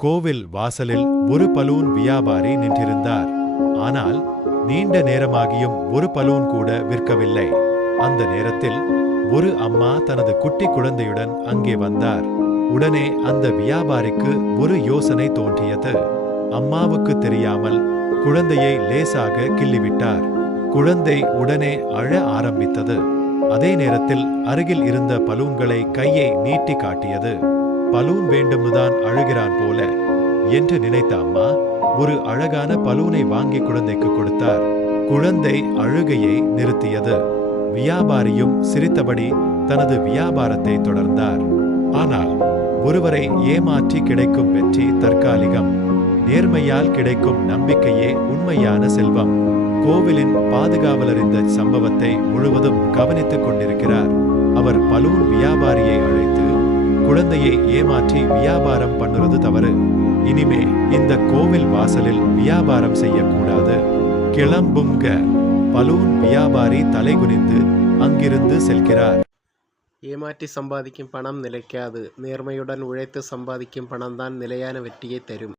கோவில் வாசலில் ஒரு பலூன் வியாபாரி நின்றிருந்தார். ஆனால் நீண்ட நேரமாகியும் ஒரு பலூன் கூட விற்கவில்லை. அந்த நேரத்தில் ஒரு அம்மா தனது குட்டி குழந்தையுடன் அங்கே வந்தார். உடனே அந்த வியாபாரிக்கு ஒரு யோசனை தோன்றியது. அம்மாவுக்கு தெரியாமல் குழந்தையை லேசாக கிள்ளிவிட்டார். குழந்தை உடனே அழ ஆரம்பித்தது. அதே நேரத்தில் அருகில் இருந்த பலூன்களை கையை நீட்டி காட்டியது. பலூன் வேண்டும்னுதான் அழுகிறான் போல என்று நினைத்த அம்மா ஒரு அழகான பலூனை வாங்கி குழந்தைக்கு கொடுத்தார். குழந்தை அழுகையை நிறுத்தியது. வியாபாரியும் சிரித்தபடி தனது வியாபாரத்தை தொடர்ந்தார். ஆனால் ஒருவரை ஏமாற்றி கிடைக்கும் வெற்றி தற்காலிகம். நேர்மையால் கிடைக்கும் நம்பிக்கையே உண்மையான செல்வம். கோவிலின் பாதுகாவலர் இந்த சம்பவத்தை முழுவதும் கவனித்துக் கொண்டிருக்கிறார். அவர் பலூன் வியாபாரியை அழைத்து குழந்தையை ஏமாற்றி வியாபாரம் பண்ணுறது தவறு. இனிமே இந்த கோவில் வாசலில் வியாபாரம் செய்யக்கூடாது. கிளம்புங்க. பலூன் வியாபாரி தலைகுனிந்து அங்கிருந்து செல்கிறார். ஏமாற்றி சம்பாதிக்கும் பணம் நிலைக்காது. நேர்மையுடன் உழைத்து சம்பாதிக்கும் பணம்தான் நிலையான வெற்றியை தரும்.